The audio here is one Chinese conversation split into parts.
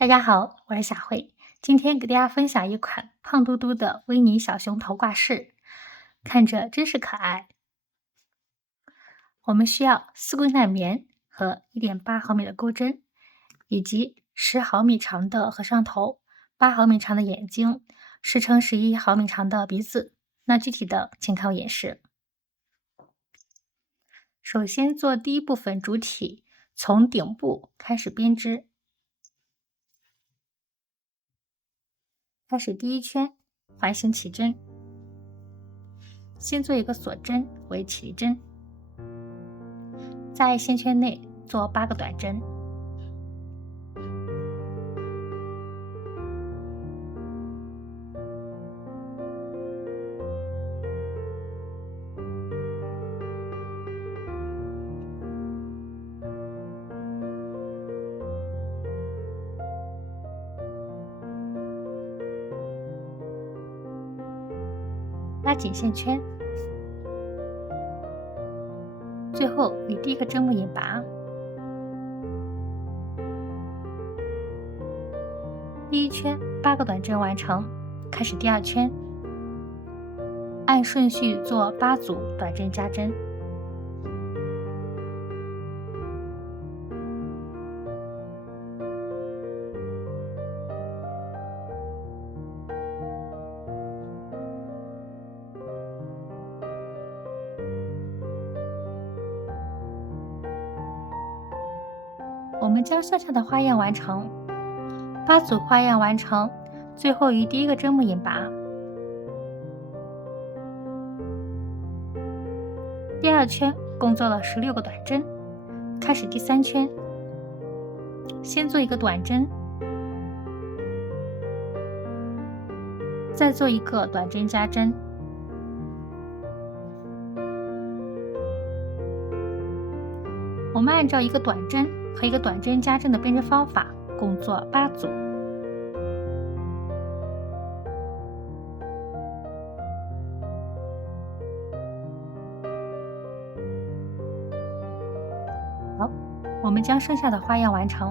大家好，我是小慧，今天给大家分享一款胖嘟嘟的维尼小熊头挂饰，看着真是可爱。我们需要4棍耐棉和1.8毫米的钩针，以及10毫米长的和尚头、8毫米长的眼睛、10×11毫米长的鼻子。那具体的请看我演示。首先做第一部分主体，从顶部开始编织。开始第一圈，环形起针，先做一个锁针为起立针，在线圈内做8个短针，拉紧线圈，最后与第一个针目引拔。第一圈8个短针完成，开始第二圈，按顺序做8组短针加针。我们将剩下的花样完成，8组花样完成，最后于第一个针目引拔。第二圈共做了16个短针，开始第3圈，先做一个短针，再做一个短针加针。我们按照一个短针和一个短针加针的编织方法，共做8组。好，我们将剩下的花样完成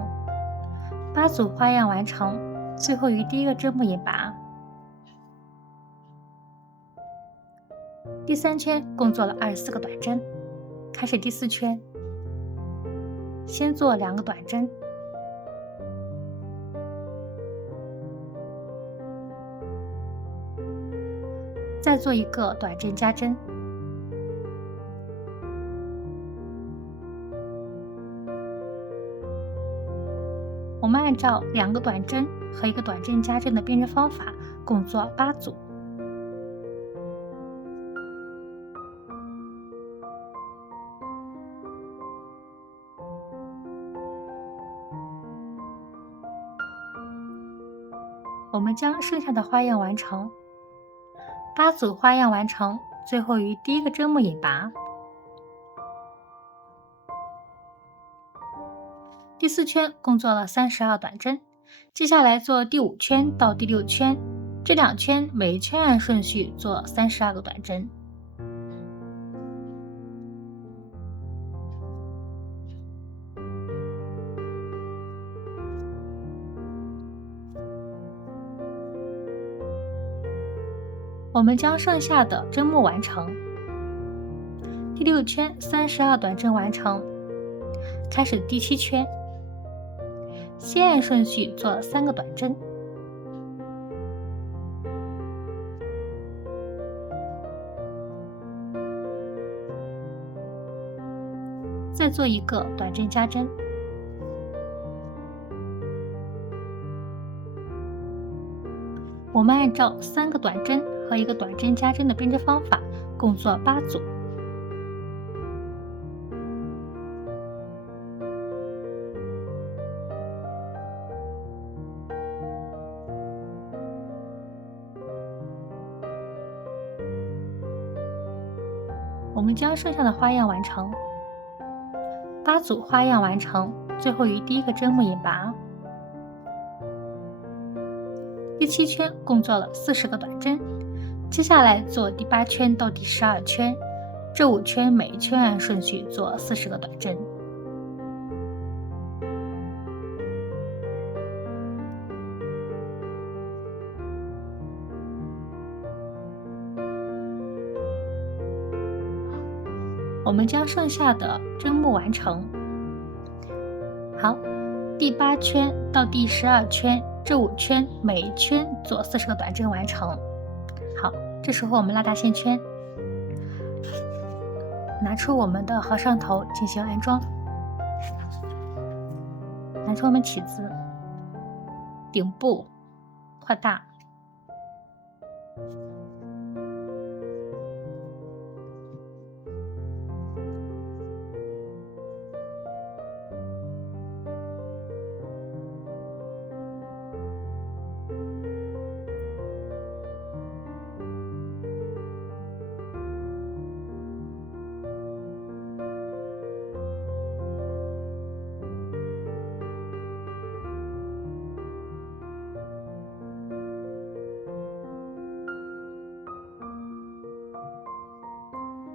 ，8组花样完成，最后于第一个针目引拔。第3圈共做了24个短针，开始第4圈，先做2个短针，再做一个短针加针。我们按照2个短针和一个短针加针的编织方法，共做8组。我们将剩下的花样完成，8组花样完成，最后于第一个针目引拔。第4圈共做了32短针，接下来做第5圈到第6圈，这2圈每一圈按顺序做32个短针。我们将剩下的针目完成。第6圈32短针完成，开始第7圈，先按顺序做了3个短针，再做一个短针加针。我们按照3个短针和一个短针加针的编织方法，共做8组。我们将剩下的花样完成，8组花样完成，最后于第一个针目引拔。第7圈共做了40个短针，接下来做第8圈到第12圈，这5圈每一圈按顺序做40个短针。我们将剩下的针目完成。好，第8圈到第12圈这5圈，每一圈做40个短针完成。好，这时候我们拉大线圈，拿出我们的合上头进行安装，拿出我们起子，顶部扩大，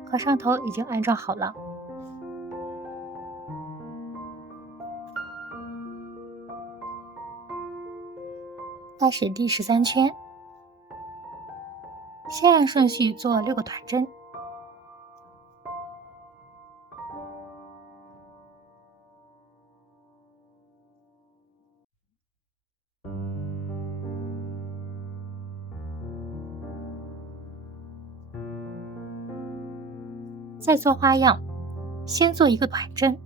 合上头已经安装好了。开始第13圈，先按顺序做6个短针，再做花样，先做一个短针，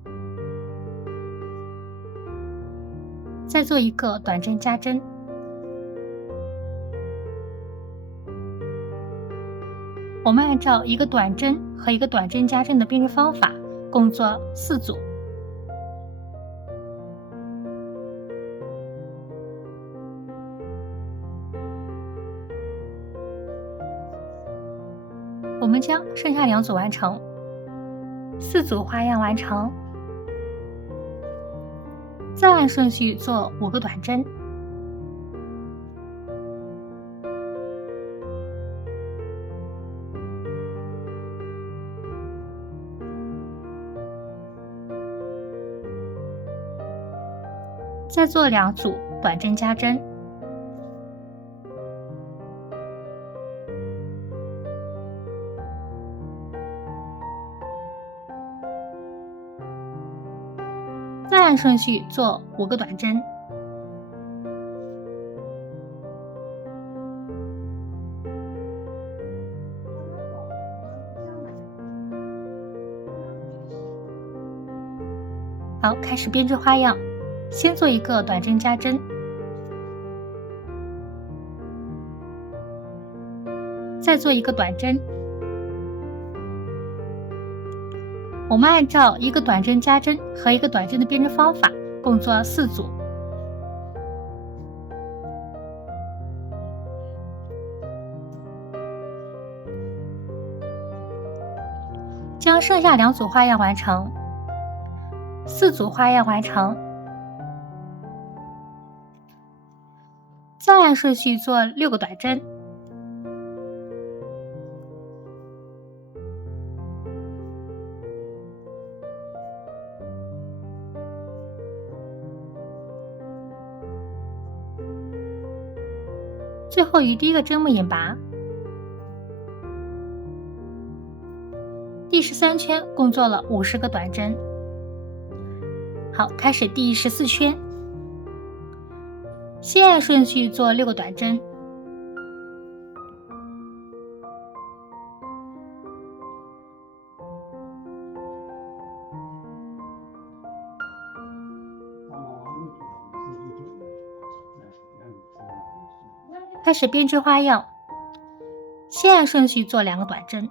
再做一个短针加针，我们按照一个短针和一个短针加针的编织方法，共做4组。我们将剩下2组完成，4组花样完成，再按顺序做5个短针，再做2组短针加针，再按顺序做5个短针，好，开始编织花样，先做一个短针加针，再做一个短针。我们按照一个短针加针和一个短针的编织方法，共做4组。将剩下2组花样完成，4组花样完成，再按顺序做6个短针，最后于第1个针目引拔。第13圈共做了50个短针。好，开始第14圈，先按顺序做6个短针，开始编织花样，先按顺序做2个短针，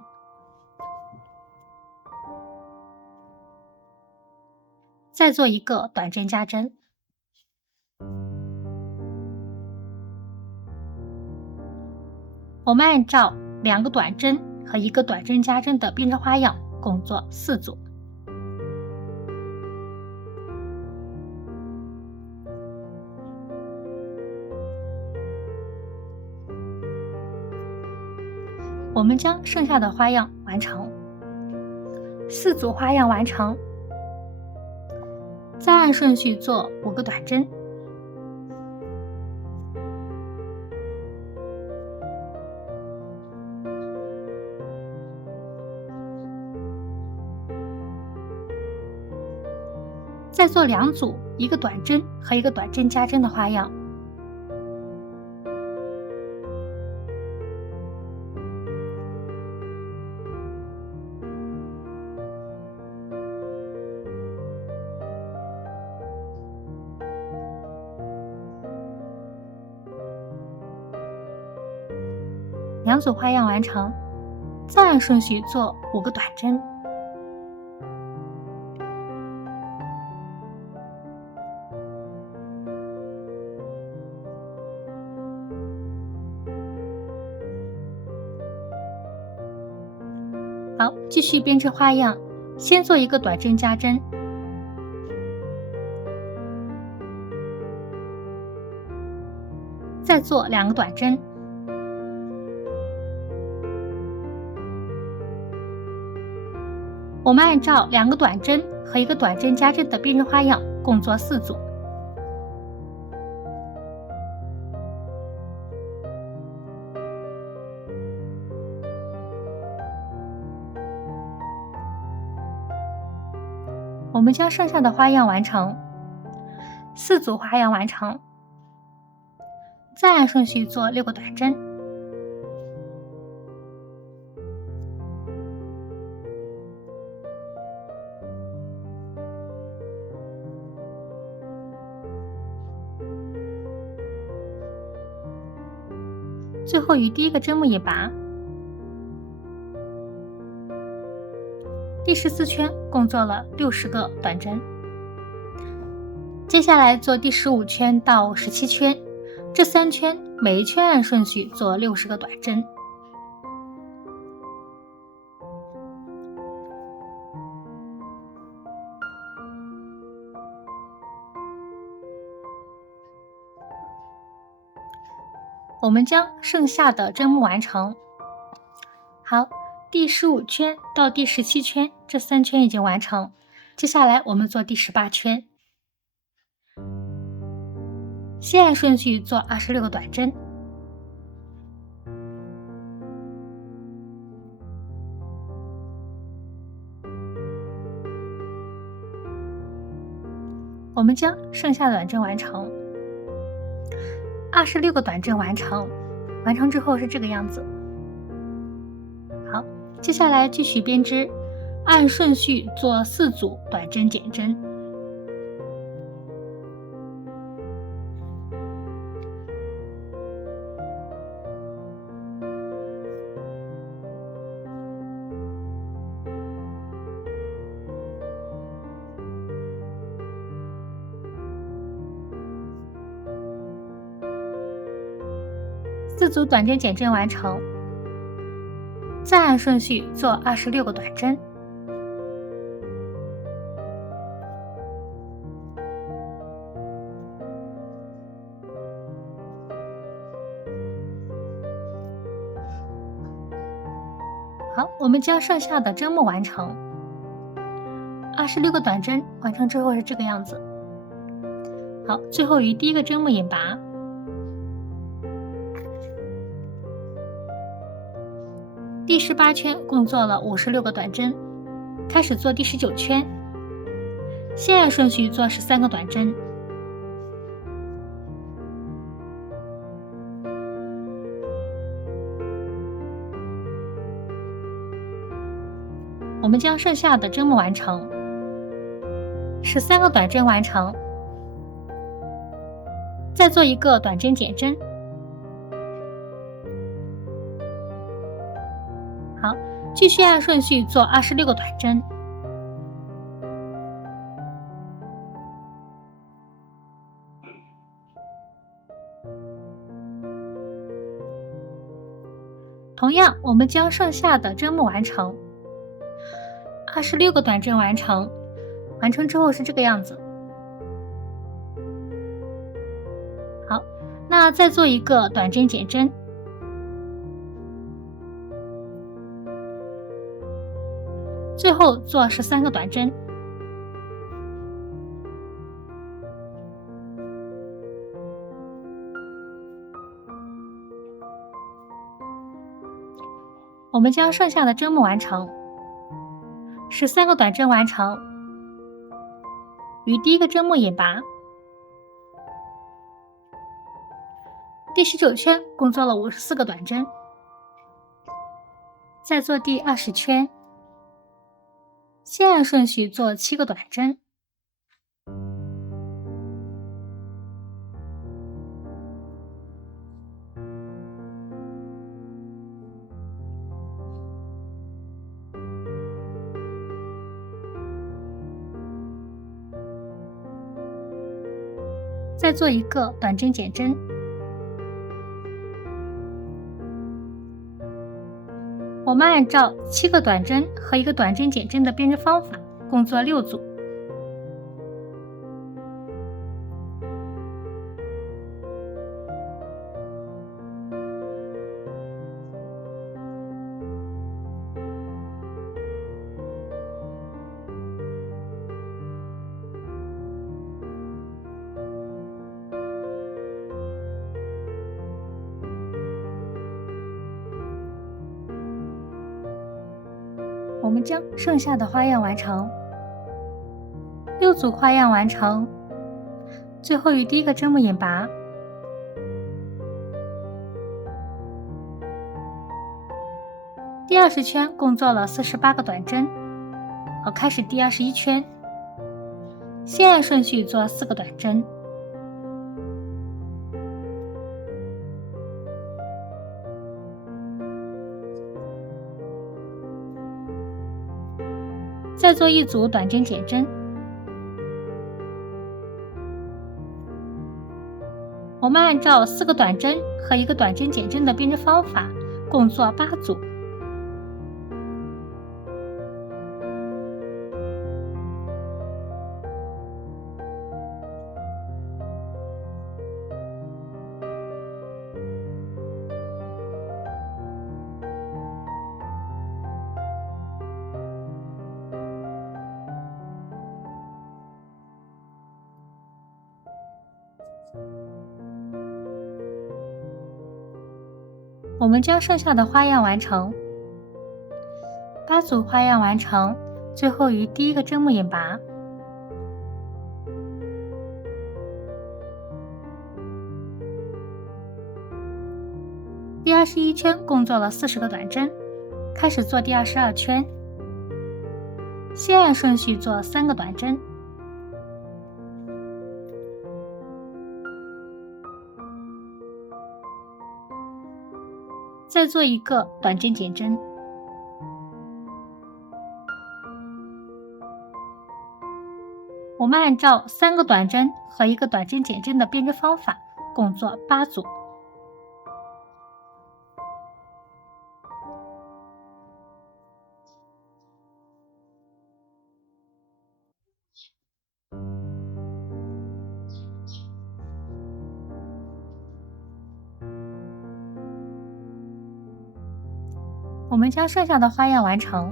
再做一个短针加针，我们按照2个短针和1个短针加针的编织花样，共做4组。我们将剩下的花样完成，4组花样完成，再按顺序做5个短针，再做2组，一个短针和一个短针加针的花样。2组花样完成，再按顺序做5个短针。好，继续编织花样，先做一个短针加针，再做2个短针，我们按照2个短针和一个短针加针的编织花样，共做4组。我们将剩下的花样完成，4组花样完成，再按顺序做6个短针。最后于第1个针目一拔。第14圈共做了60个短针，接下来做第15圈到17圈，这3圈每一圈按顺序做60个短针。我们将剩下的针目完成。好，第15圈到第17圈，这3圈已经完成。接下来我们做第18圈，先按顺序做26个短针，我们将剩下的短针完成。26个短针完成，完成之后是这个样子。好，接下来继续编织，按顺序做4组短针减针。4组短针减针完成，再按顺序做26个短针。好，我们将剩下的针目完成。26个短针完成之后是这个样子。好，最后于第1个针目引拔。第18圈共做了56个短针，开始做第19圈，先按顺序做13个短针，我们将剩下的针目完成，13个短针完成，再做一个短针减针。好，继续按顺序做26个短针。同样，我们将剩下的针目完成，26个短针完成，完成之后是这个样子。好，那再做一个短针减针。最后做13个短针，我们将剩下的针目完成，13个短针完成，于第一个针目引拔。第19圈共做了54个短针，再做第20圈，先按顺序做7个短针，再做一个短针减针。我们按照7个短针和1个短针减针的编织方法，共做6组。我们将剩下的花样完成，6组花样完成，最后于第一个针目引拔。第20圈共做了48个短针，开始第21圈，先按顺序做4个短针，再做一组短针减针。我们按照4个短针和1个短针减针的编织方法，共做8组。我们将剩下的花样完成，8组花样完成，最后于第一个针目引拔。第21圈共做了40个短针，开始做第22圈，先按顺序做3个短针，再做一个短针减针。我们按照3个短针和1个短针减针的编织方法，共做8组。我们将剩下的花样完成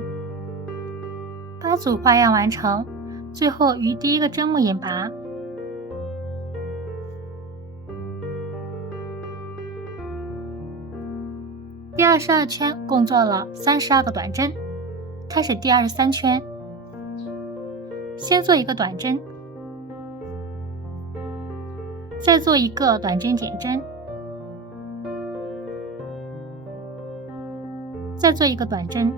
，8组花样完成，最后于第一个针目引拔。第22圈共做了32个短针，开始第23圈，先做一个短针，再做一个短针减针，再做一个短针。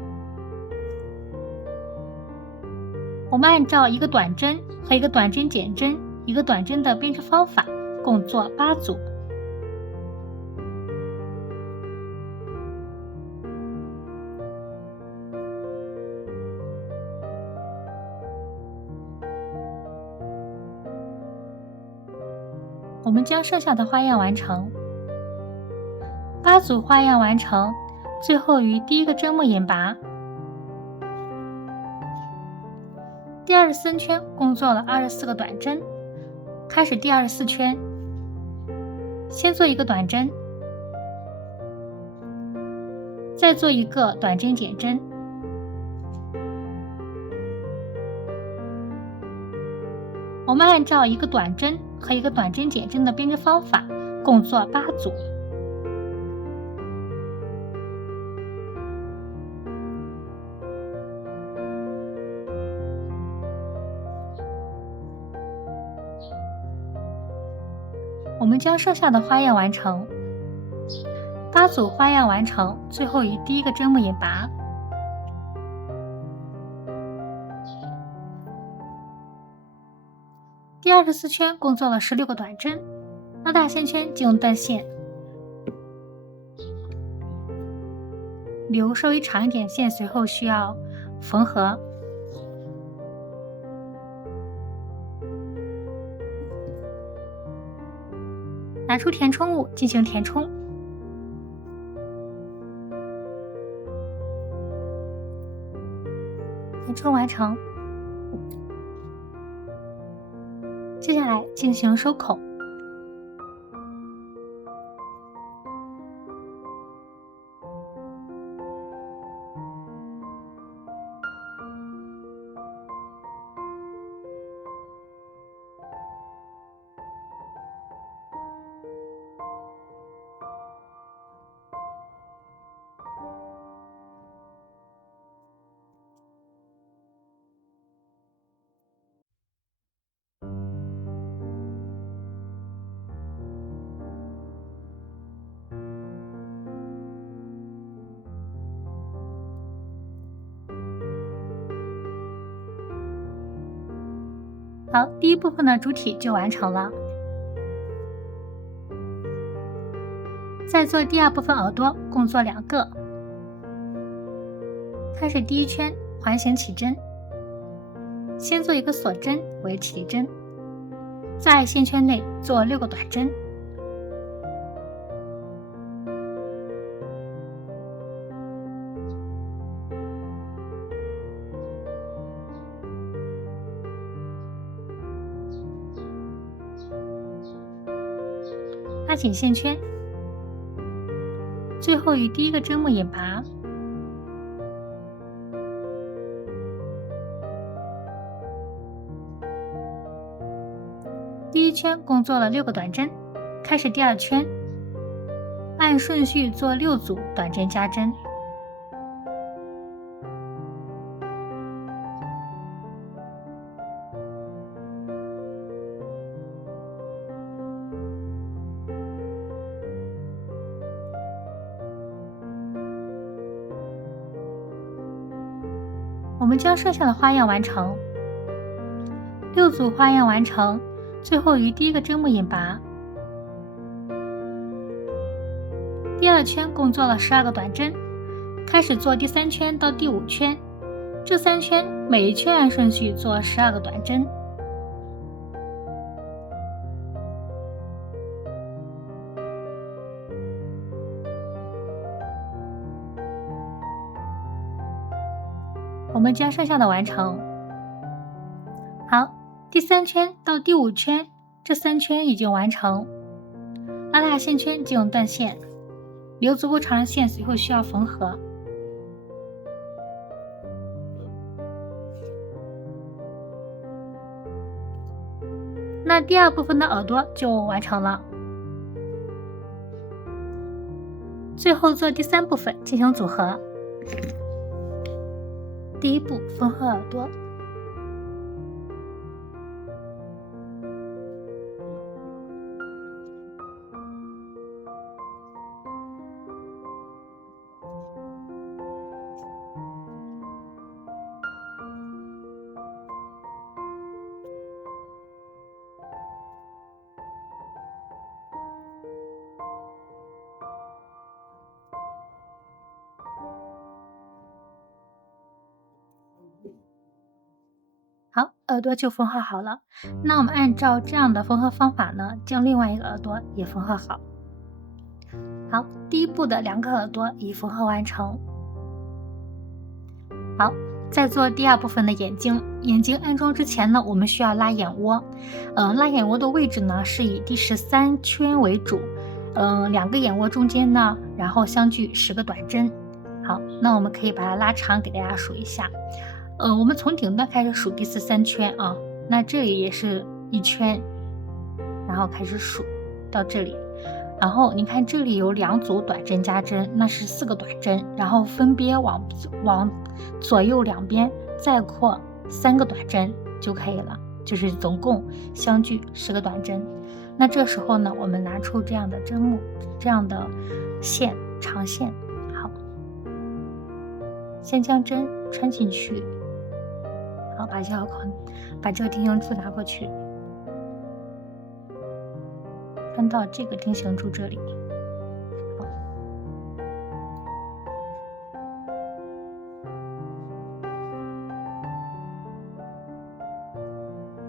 我们按照1个短针和1个短针减针、1个短针的编织方法，共做8组。我们将剩下的花样完成，8组花样完成，最后于第一个针目引拔。第23圈共做了24个短针，开始第24圈，先做一个短针，再做一个短针减针，我们按照1个短针和1个短针减针的编织方法，共做8组。们将剩下的花样完成。8组花样完成，最后于第一个针目引拔。第24圈共做了16个短针，拉大线圈进入断线，留稍微长一点线，随后需要缝合。拿出填充物进行填充，填充完成。接下来进行收口。好，第一部分的主体就完成了。再做第二部分耳朵，共做2个。开始第1圈环形起针，先做一个锁针为起立针，在线圈内做6个短针。拉紧线圈，最后于第一个针目引拔。第1圈共做了6个短针，开始第2圈，按顺序做6组短针加针。我们将剩下的花样完成。6组花样完成，最后于第一个针目引拔。第2圈共做了12个短针，开始做第3圈到第5圈，这3圈每一圈按顺序做12个短针。我们将剩下的完成。好，第3圈到第5圈，这3圈已经完成。拉大线圈进入断线，留足够长的线，随后需要缝合。那第2部分的耳朵就完成了。最后做第3部分进行组合。第1步缝合耳朵，好，耳朵就缝合好了。那我们按照这样的缝合方法呢，将另外一个耳朵也缝合好。好，第1步的2个耳朵已缝合完成。好，再做第2部分的眼睛。眼睛安装之前呢，我们需要拉眼窝。拉眼窝的位置呢，是以第13圈为主。2个眼窝中间呢，然后相距10个短针。好，那我们可以把它拉长，给大家数一下。我们从顶端开始数第13圈啊，那这里也是1圈，然后开始数到这里，然后你看这里有2组短针加针，那是4个短针，然后分别往左右两边再扩3个短针就可以了，就是总共相距10个短针。那这时候呢，我们拿出这样的针目，这样的线，长线。好，先将针穿进去，好，把这个定型珠拿过去，穿到这个定型珠这里。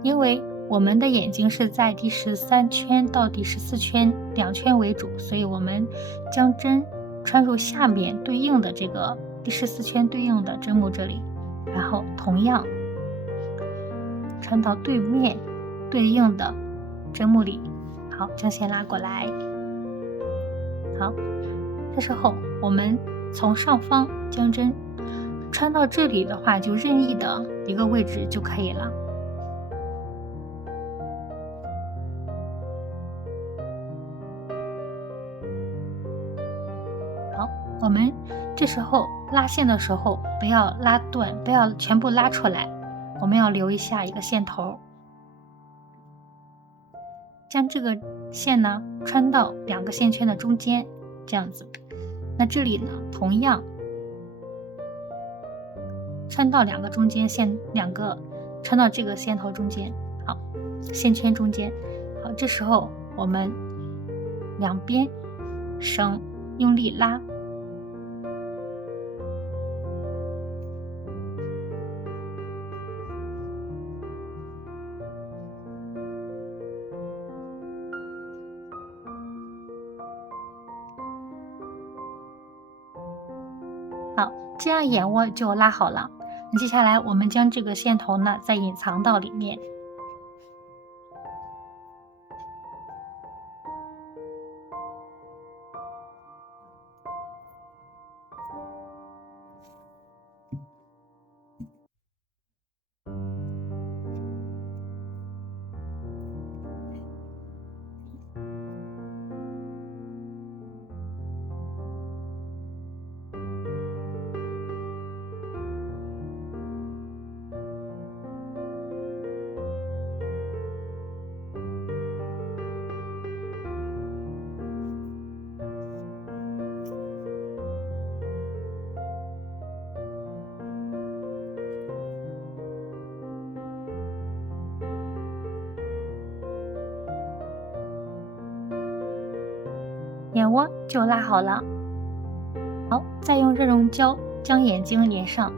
因为我们的眼睛是在第13圈到第14圈2圈为主，所以我们将针穿入下面对应的这个第14圈对应的针目这里，然后同样穿到对面对应的针目里。好，将线拉过来。好，这时候我们从上方将针穿到这里的话，就任意的一个位置就可以了。我们这时候拉线的时候不要拉断，不要全部拉出来，我们要留一下一个线头，将这个线呢穿到2个线圈的中间，这样子。那这里呢，同样穿到2个中间线，2个穿到这个线头中间，好，线圈中间。好，这时候我们两边绳用力拉。好，这样眼窝就拉好了。那接下来我们将这个线头呢再隐藏到里面。眼窝就拉好了。好，再用热熔胶将眼睛粘上。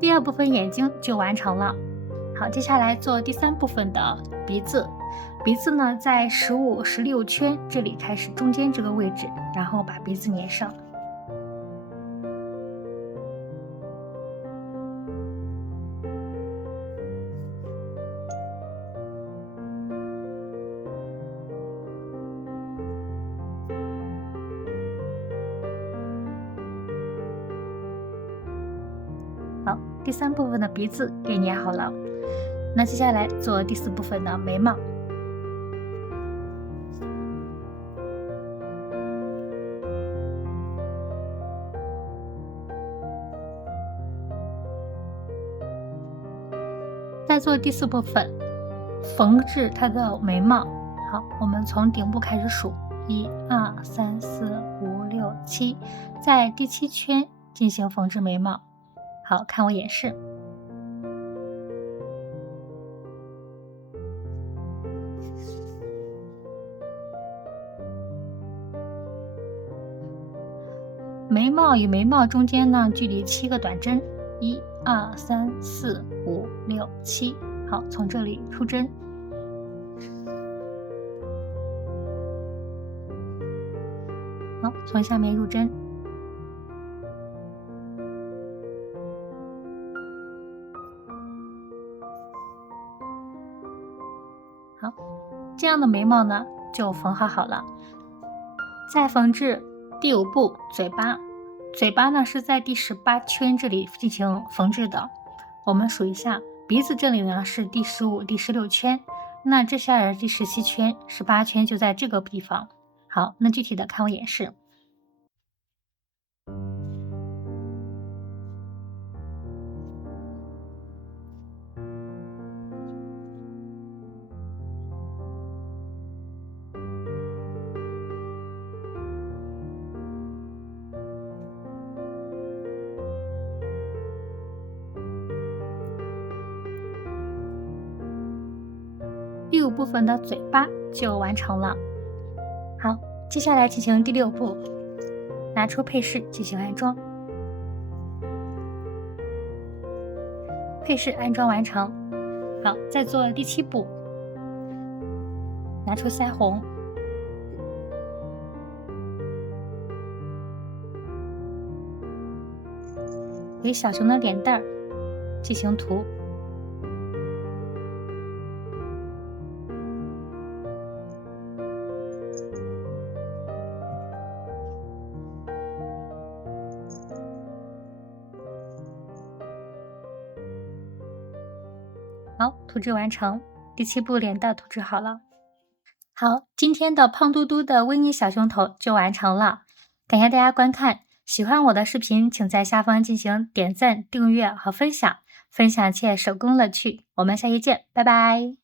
第2部分眼睛就完成了。好，接下来做第3部分的鼻子。鼻子呢，在15、16圈这里开始，中间这个位置，然后把鼻子粘上。好，第3部分的鼻子给粘好了。那接下来做第4部分的眉毛。在做第4部分，缝制它的眉毛。好，我们从顶部开始数，1、2、3、4、5、6、7，在第7圈进行缝制眉毛。好，看我演示。眉毛与眉毛中间呢，距离7个短针，1、2、3、4、5、6、7。好，从这里出针。好，从下面入针。好，这样的眉毛呢就缝好了。再缝制第5步嘴巴。嘴巴呢是在第18圈这里进行缝制的。我们数一下，鼻子这里呢是第15、第16圈，那这下来第17圈、18圈就在这个地方。好，那具体的看我演示。第5部分的嘴巴就完成了。好，接下来进行第6步，拿出配饰进行安装。配饰安装完成。好，再做第7步，拿出腮红，给小熊的脸蛋儿进行涂。好，涂脂完成。第7步脸蛋涂脂好了。好，今天的胖嘟嘟的维尼小熊头就完成了。感谢大家观看，喜欢我的视频，请在下方进行点赞、订阅和分享，分享且手工乐趣。我们下期见，拜拜。